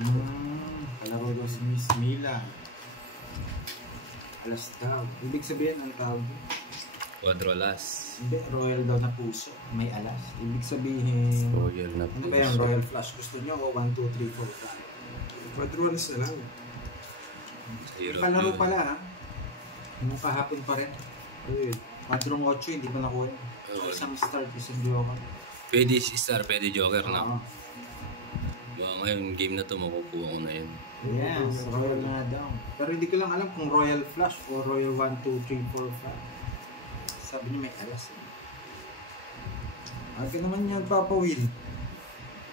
Kalaro daw si Miss Mila. Alas daw. Ibig sabihin, ang tawag doon? Quadrolas. Hindi, royal daw na puso. May alas. Ibig sabihin... Royal na ano ba yan? Royal flush. Gusto nyo o 1, 2, 3, 4, 5? Quadrolas na lang. Kalaro pala ha. Nung kahapon pa rin. Ayun. Quadrong 8, hindi pa nakuha. Isang start, isang joker. Pwede star, pwede joker na. Oo. Ngayon, game na to, makukuha ko na yun. Yes, royal na daw. Pero hindi ko lang alam kung royal flush o royal 1, 2, 3, 4, 5. Sabi niya may alas eh. Aga naman niya nagpapawin.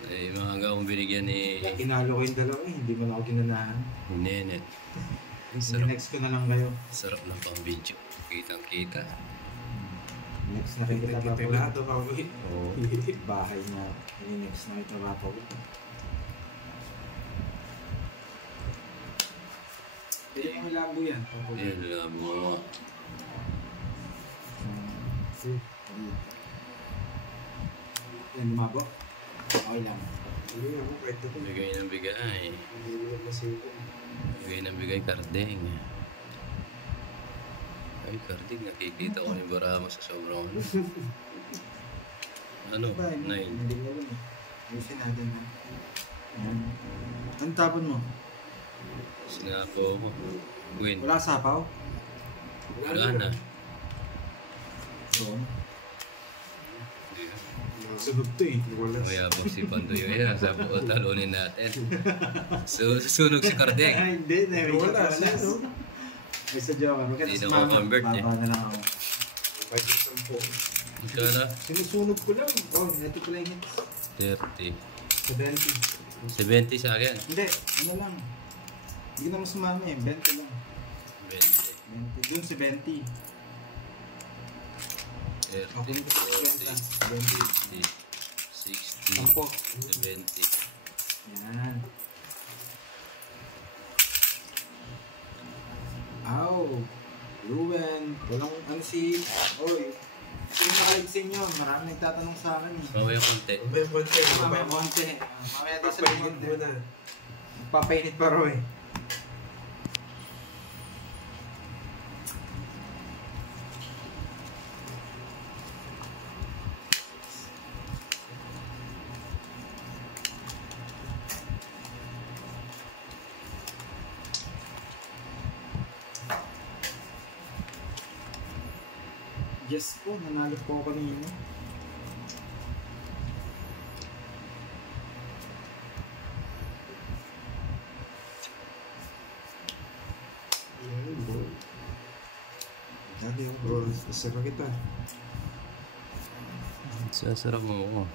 Eh, maaga akong binigyan ni... Inalo ko yung dalawa eh, hindi mo na ako ginanahan. Nenet. Next ko na lang kayo. Sarap ng pang video. Kitang-kita. Next na rin kita Kita lahat o kawin. Oo. Bahay niya. Next na kita papawin. Kaya yung labo yan. Yan, labo mo. Yan, lumabo? Okay lang. Hindi ako, kahit ito. Bigay ng bigay. Hindi mo nagmasito. Bigay ng bigay, Kardeng. Ay, Kardeng, nakikita ko ni Barama sa sobrang ano. Ano? 9. Hindi ko alam eh. Ayusin natin ha. Yan. Anong tapon mo? Sinapo ako. Win. Wala sapaw? Wala na. Oo. Sunod to eh. Wala. Mayabang si Pandoy yun. Sabi ko, talunin natin. So, susunog si Kardeng. Hindi. Wala. Sino? May sa joke. Hindi na convert eh. Baba na lang ako. Kahit yung 10. Kala? Sinusunog ko lang. Oh, ito pala yung hits. 30. 70. 70 sa akin. Hindi. Ano lang. Hindi naman sumama eh. 20 lang. 20. 20. Doon si 20. 30. Okay, 40. 20. 50. 60. 70. Yan. Aw. Ruben. Walang ano si... Oy. Sino nakalig sa inyo? Marami nagtatanong sa akin eh. Mamaya konti. May konti. Mamaya konti. Mamaya tayo sa Papainit konti. mo na. Papainit pa ro eh. Yes po, nanalo po ako kanina. Ayun, boy. Dali ako bro. Nasara kita. Sasarap mo ako.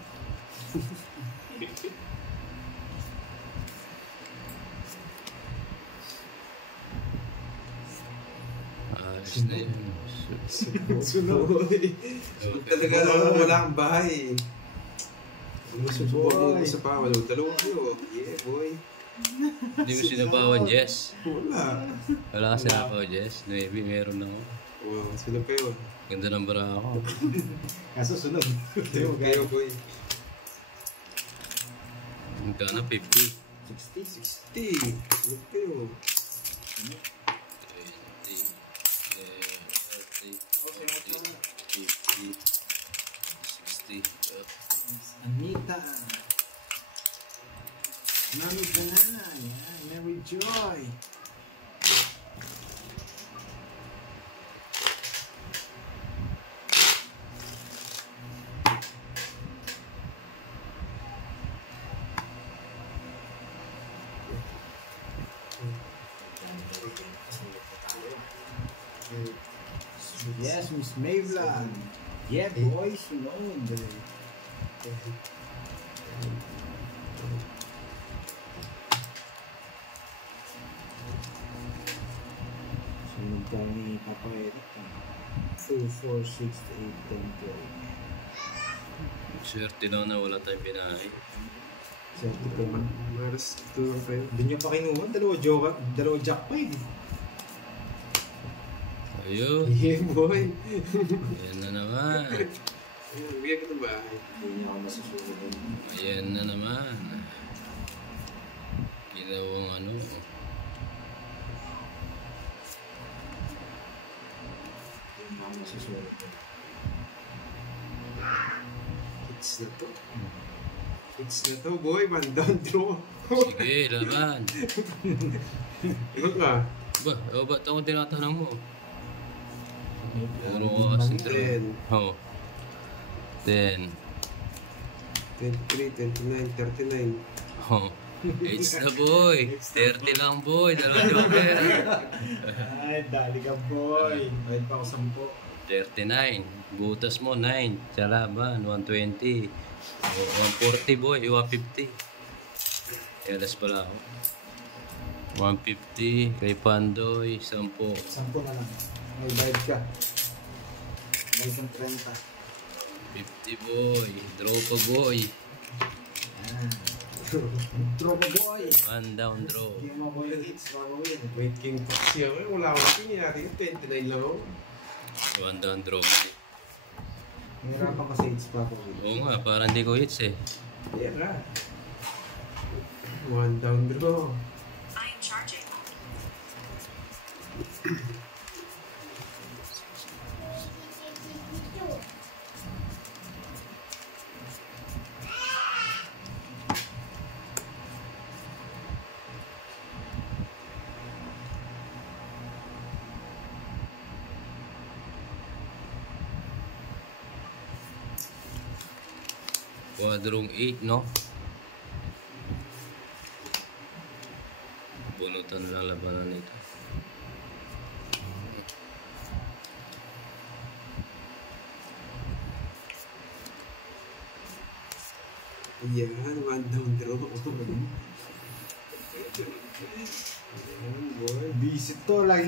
Ayos na yun. Sunod. Talaga wala kang bahay. Susubukan mo sa pawal. Dalawa kayo. Yeah, boy. Hindi mo sinabawan, Jess. Wala. Wala ka sinabawan, Jess. Maybe meron ako. Wow, sino kayo? Ganda ng bara ako. Kaso sunod. Sino kayo, boy? Magkano? 50. 60. 60. Sino kayo? 20, 30, 40, 50, 60. Anita. Mami Banana. Yan. Mary Joy. Yes, Miss Mavlan. Yeah, boys, sunod. Sunod tayo ni Papa Eric. 2, 4, 6, 8, 10, 12. Swerte daw na wala tayong binahay. Swerte ko man. Maras ito lang kayo. Hindi nyo pa kinuha. Dalawa jack pa eh. Ayun. Yeah, boy. Ayan na naman. Bigyan ko ng bahay. Hindi niya ako masusunod. Ayan na naman. Dalawang ano. Masusunod. Hits na to. Hits na to, boy. Man down draw. Sige, laban. Ano ka? Ba't ako tinatanong mo? Puro ko kasi draw. 10, Oo. 10. 23, 29, 39. Oh. It's na boy. 30 lang boy. Dalawang joker. Ay, dali ka boy. Bayad pa ako 10. 39. Butas mo 9. Sa laban 120. 140 boy. 150. Elas pala ako. 150. Kay Pandoy. 10. 10 na lang. May bayad ka. Bayad kang 30. 50 boy. Draw pa boy. Draw pa boy. One down draw. Hindi mo boy yung hits. Wawawin. Wait, King Foxy ako. Wala akong king natin. 29 lang ako. One down draw mo eh. Nahirapan kasi hits pa ako. Oo nga. Parang hindi ko hits eh. Yeah, right. One down draw. I am charging. Quadrong 8, no? Bunutan lang labanan nito. Yan, one down draw. Yan, boy. Visit to. Lahat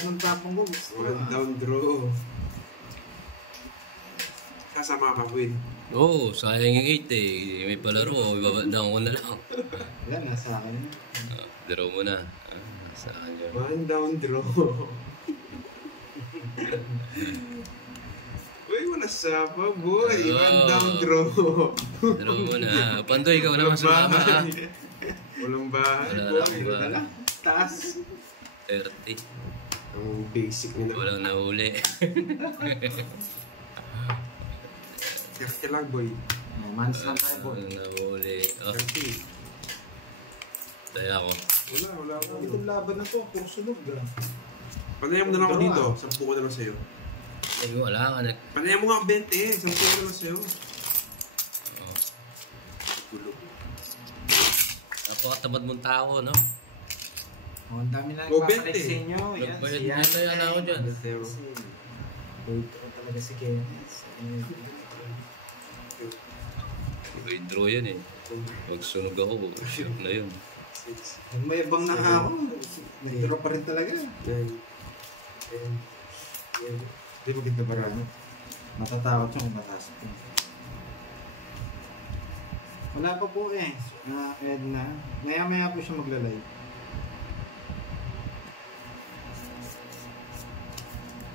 ng tapong ko. Gusto ko. One down draw. Kasama ka, Win. Oo, sayang yung 8 eh. May palaro, ibabadaan ko na lang. Wala, nasa akin yun. Draw mo na. Nasa akin yun. One down draw. Uy, wala sapa, boy. Oh. One down draw. Draw mo na. Pandoy, ikaw naman sumama ha. Walang bahay, Wala boy. lang ba? Wala. Taas. 30. Ang basic nila. Walang nahuli. 30 lang, boy. Mans lang tayo boy. Walang nahuli. Oh, 30. tayo ako. Wala ako. Itong laban na to. Puro sunog. Panayan mo na lang ako Draw, dito. ah. 10 ko na lang sa'yo. Ay, wala ka na. Panayan mo nga ang 20. 10 ko na lang sa'yo. Oh. Gulo. Napakatamad mong tao, no? Oh, ang dami na Oh, nagpapalit 20. sa inyo. Yan, Nagbayad si na tayo na ako dyan. Wait ko talaga si Kenneth. May draw yan eh. Pag sunog ako, sure na yun. 6, Nung may ibang na ako, nagturo pa rin talaga. 9, 10, 11. Di ba ganda ba rin? Matatakot siya kung mataas ito. Wala pa po eh. Edna. Maya-maya po siya maglalay.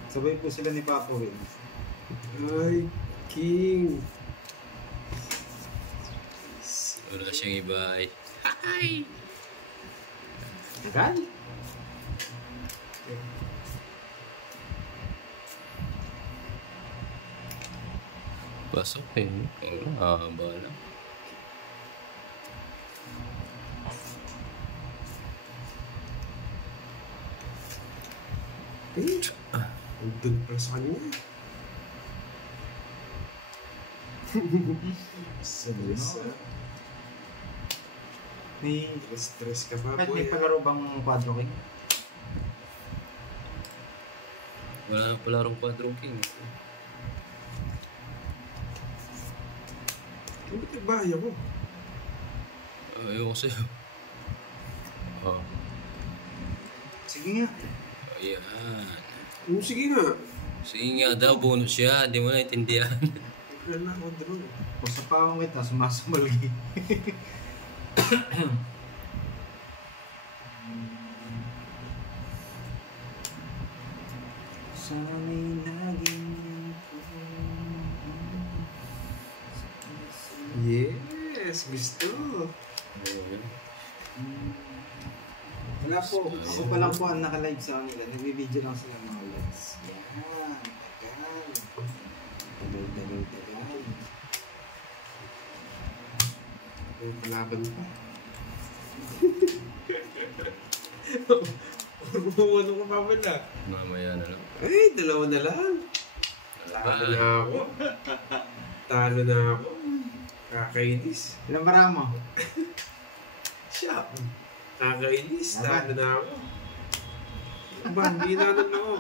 Sabay po sila ni Papa Will. Ay, King. Wala siyang iba eh. Tagal? Pasok eh. Haba lang. Andun pala sa kanya. Stress, ah. May... Stress ka pa, Kahit boy. may palaro bang Quadro King? Wala nang palarong Quadrong King. Ano ba nagbahay ako? Ayaw ko sa'yo. Oh. Sige nga. Ayan. Sige nga. Sige nga daw, bonus siya. Hindi mo na intindihan. Wala na ako drone. Kung sa pawang kita, sumasamalgi. Sana'y laging Yes, gusto. Wala po. Ako pa lang po ang naka-live sa kanila. Nag-video lang sila mga lives. Yan. Tagal. May palaban pa. Ano ka pa pala? Mamaya na lang. Ay, dalawa na lang. Talo na ako. Talo na ako. Kakainis. Ilang bara mo? Siya. Kakainis. Laban. Talo na ako. Ba, hindi na lang ako.